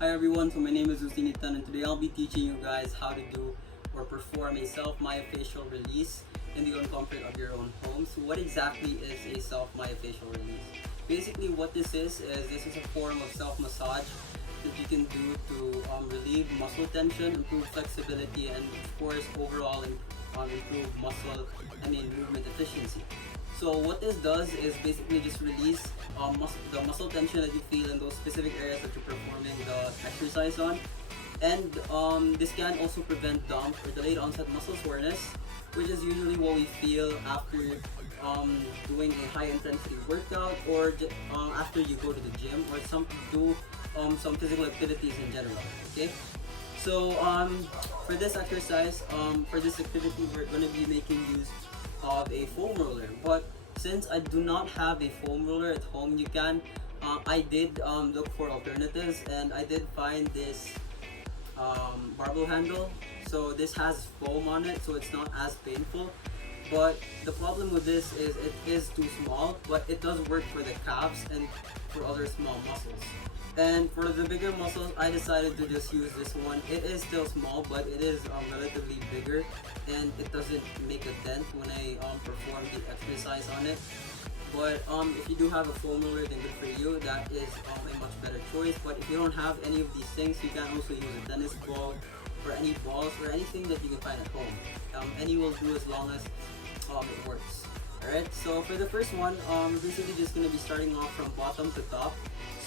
Hi everyone, so my name is Usinitan and today I'll be teaching you guys how to do or perform a self-myofascial release in the own comfort of your own home. So what exactly is a self-myofascial release? Basically what this is a form of self-massage that you can do to relieve muscle tension, improve flexibility, and of course overall improve movement efficiency. So what this does is basically just release the muscle tension that you feel in those specific areas that you're performing the exercise on. And this can also prevent DOMS or delayed onset muscle soreness, which is usually what we feel after doing a high intensity workout or after you go to the gym or some physical activities in general. Okay. So for this exercise, for this activity, we're going to be making use of a foam roller. But since I do not have a foam roller at home, I did look for alternatives, and I did find this barbell handle. So this has foam on it, so it's not as painful. But the problem with this is it is too small, but it does work for the calves and for other small muscles. And for the bigger muscles, I decided to just use this one. It is still small, but it is relatively bigger, and it doesn't make a dent when I perform the exercise on it. But if you do have a foam roller, then good for you. That is a much better choice. But if you don't have any of these things, you can also use a tennis ball or any balls or anything that you can find at home. Any will do as long as it works. Alright, so for the first one, we're basically just going to be starting off from bottom to top.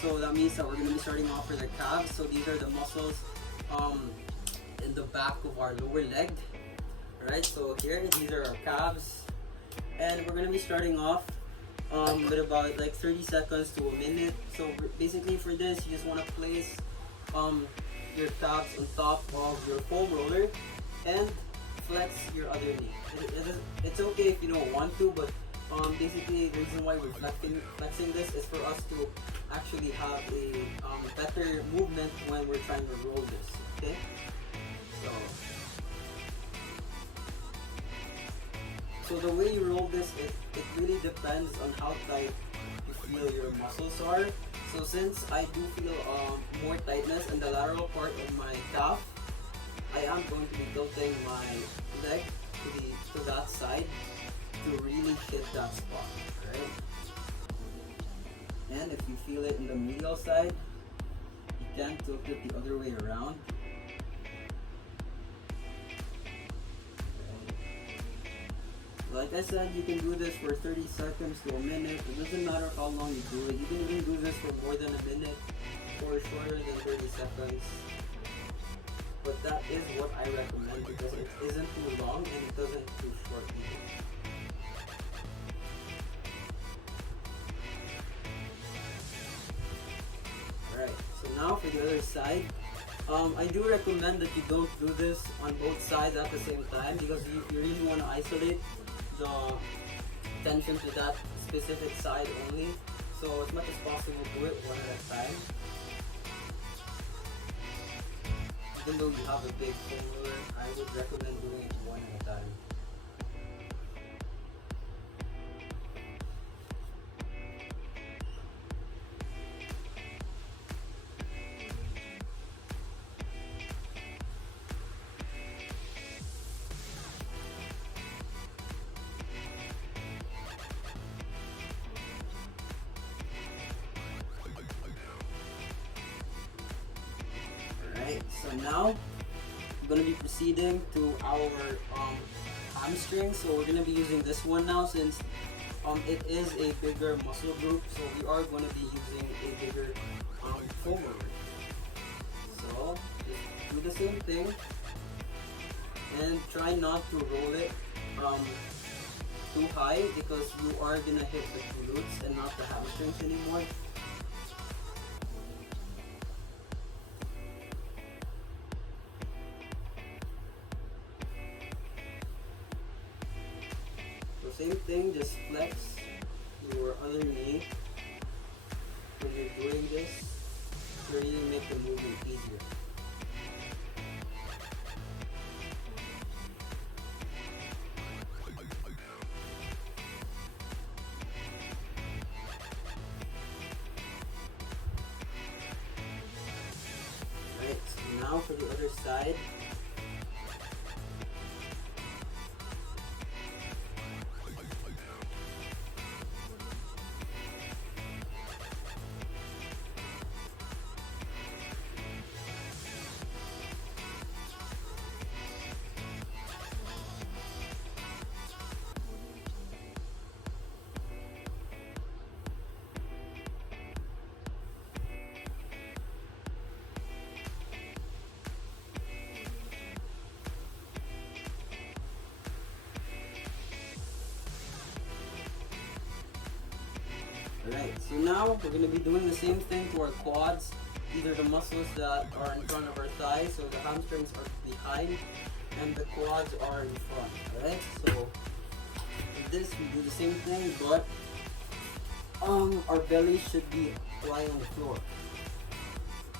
So that means that we're going to be starting off for the calves. So these are the muscles in the back of our lower leg. Alright, so here, these are our calves. And we're going to be starting off with about like 30 seconds to a minute. So basically for this, you just want to place your calves on top of your foam roller and flex your other knee. It's okay if you don't want to, but basically the reason why we're flexing this is for us to actually have a better movement when we're trying to roll this. Okay, so the way you roll this, it really depends on how tight you feel your muscles are. So since I do feel more tightness in the lateral part of my calf, I am going to be tilting my leg to that side to really hit that spot, right? And if you feel it in the medial side, you can tilt it the other way around. Like I said, you can do this for 30 seconds to a minute. It doesn't matter how long you do it. You can even do this for more than a minute or shorter than 30 seconds. But that is what I recommend because it isn't too long and it doesn't too short either. Alright, so now for the other side. I do recommend that you don't do this on both sides at the same time because you really want to isolate the tension to that specific side only. So as much as possible, do it one at a time. Even though you have a big foam roller, I would recommend doing it one at a time. So now we're going to be proceeding to our hamstring. So we're going to be using this one now since it is a bigger muscle group. So we are going to be using a bigger foam roller. So just do the same thing and try not to roll it too high because you are going to hit the glutes and not the hamstrings anymore. Same thing, just flex your other knee when you're doing this to really make the movement easier. for the other side. Alright, so now we're going to be doing the same thing to our quads, either the muscles that are in front of our thighs, so the hamstrings are behind, and the quads are in front. Alright, so with this we do the same thing, but our belly should be lying on the floor,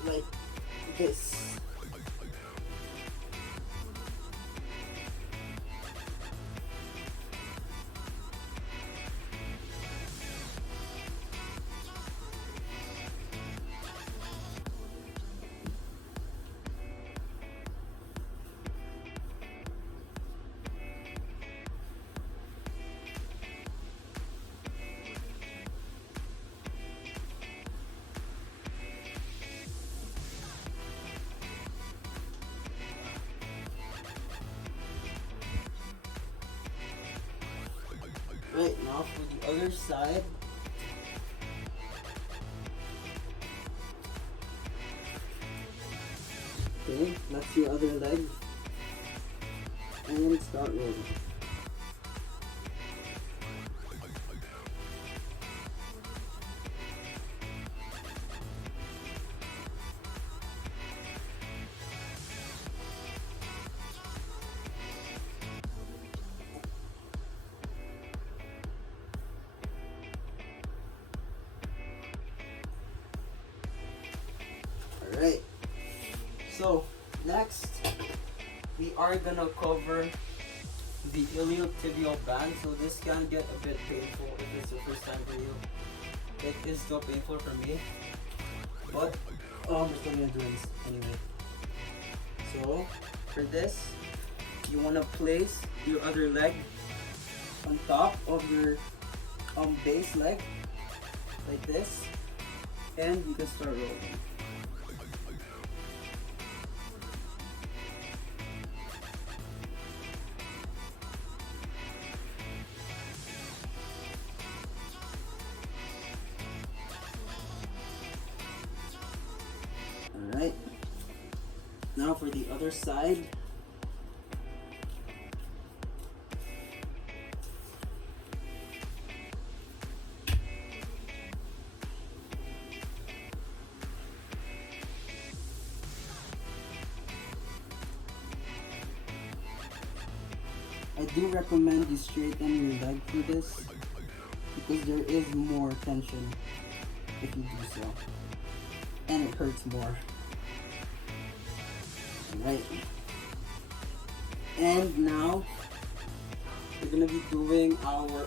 like this. Right, now for the other side. Okay, that's your other leg. And start rolling. Alright, so next we are gonna cover the iliotibial band. So this can get a bit painful if it's the first time for you. It is still painful for me, but we're still gonna do this anyway. So for this, you wanna place your other leg on top of your base leg like this, and you can start rolling. Alright, now for the other side. I do recommend you straighten your leg for this because there is more tension if you do so, and it hurts more. Alright, and now we're gonna be doing our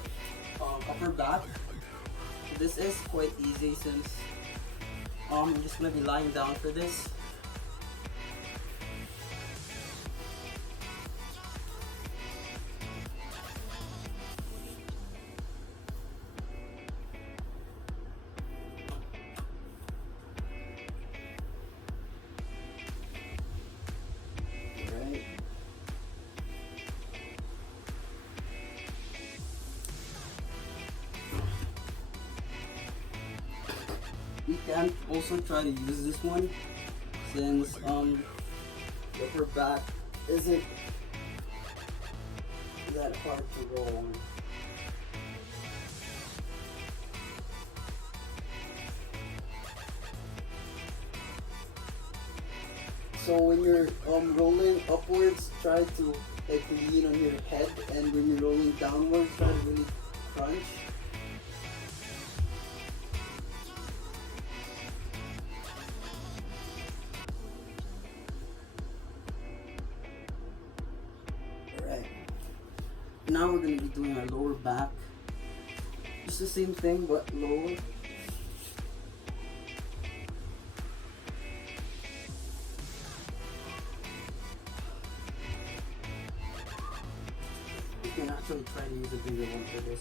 upper back. This is quite easy since I'm just gonna be lying down for this. We can also try to use this one since the upper back isn't that hard to roll on. So when you're rolling upwards, try to like lean on your head, and when you're rolling downwards, try to really crunch. Alright. Now we're going to be doing our lower back. Just the same thing but lower. actually try to use a bigger one for this.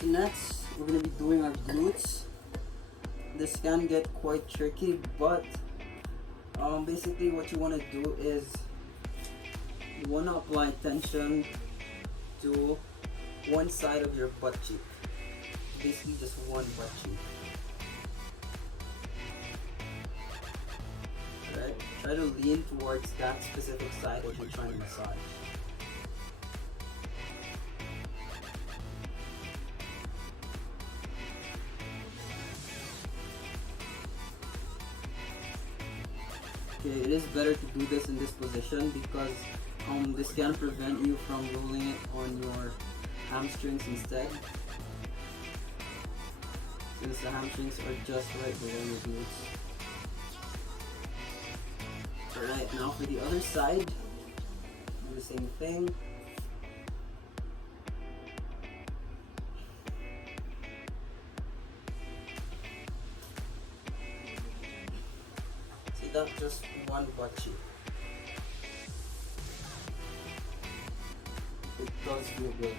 So next, we're going to be doing our glutes. This can get quite tricky, but basically what you want to do is you want to apply tension to one side of your butt cheek. Basically just one butt cheek. Alright, try to lean towards that specific side that you're trying to massage. Okay, it is better to do this in this position because this can prevent you from rolling it on your hamstrings instead, since the hamstrings are just right below your glutes. Alright, now for the other side, do the same thing. That just one butt cheek. It does feel good.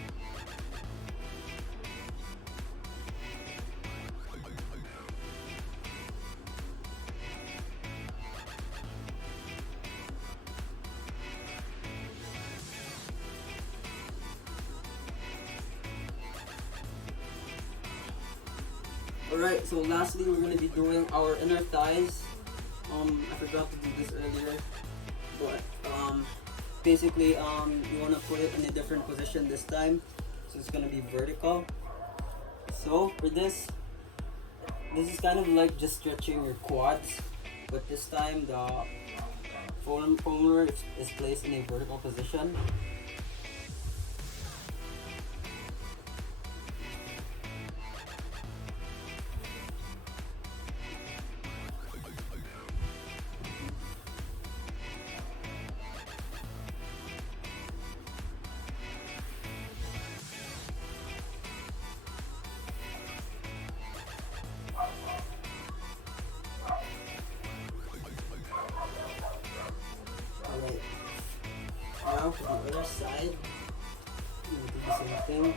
Alright, so lastly we're going to be doing our inner thighs. I forgot to do this earlier, but basically you want to put it in a different position this time, so it's going to be vertical. So for this is kind of like just stretching your quads, but this time the femur is placed in a vertical position. Now for the other side, I'm going to do the same thing.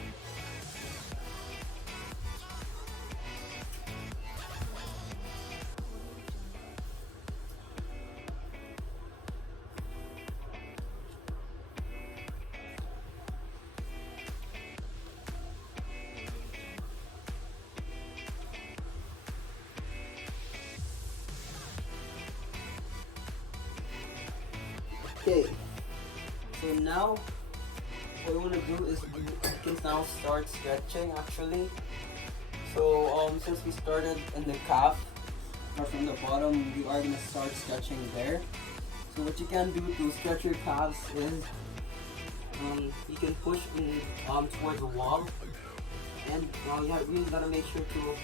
Okay. So now what we want to do is we can now start stretching actually. So since we started in the calf or from the bottom, we are going to start stretching there. So what you can do to stretch your calves is you can push in towards the wall, and you really got to make sure to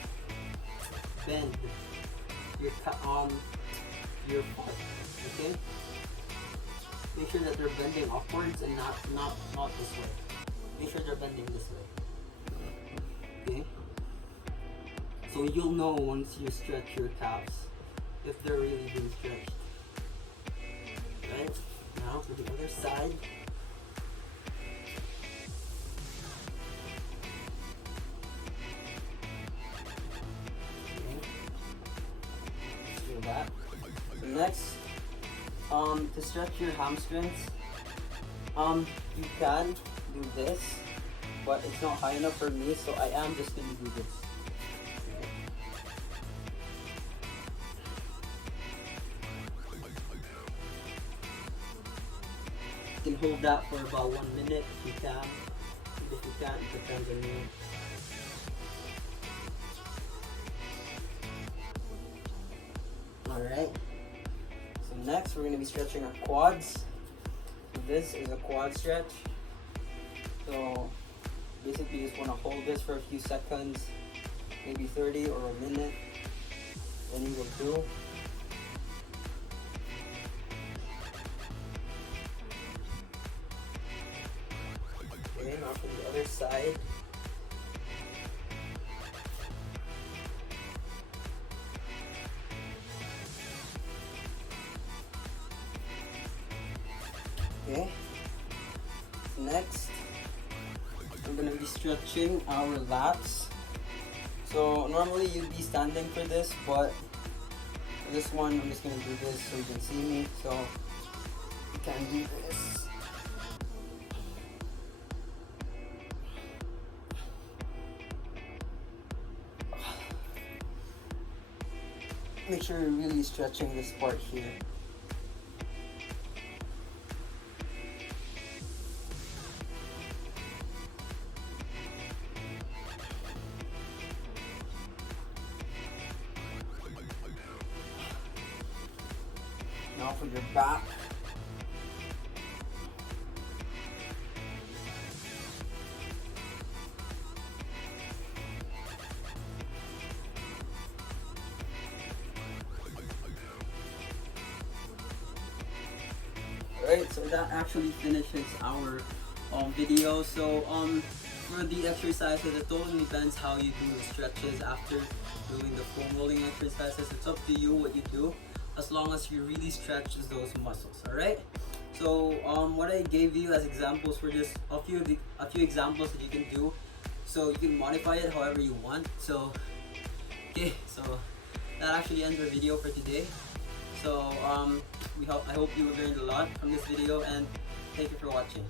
bend your foot, okay? Make sure that they're bending upwards and not this way. Make sure they're bending this way. Okay? So you'll know once you stretch your calves if they're really being stretched. Right? Now for the other side. Okay. Let's do that. So next, to stretch your hamstrings, you can do this, but it's not high enough for me, so I am just going to do this. You can hold that for about 1 minute if you can. If you can't, it depends on you. Alright. So next we're going to be stretching our quads. This is a quad stretch. So basically you just want to hold this for a few seconds, maybe 30 or a minute. Then you will do. stretching our lats. So normally you'd be standing for this, but for this one I'm just gonna do this so you can see me. So you can do this. Make sure you're really stretching this part here. Now for your back. Alright, so that actually finishes our video. So for the exercises, it totally depends how you do the stretches after doing the foam rolling exercises. It's up to you what you do, as long as you really stretch those muscles. Alright, so what I gave you as examples were just a few examples that you can do, so you can modify it however you want. So okay, so that actually ends our video for today. So I hope you learned a lot from this video, and thank you for watching.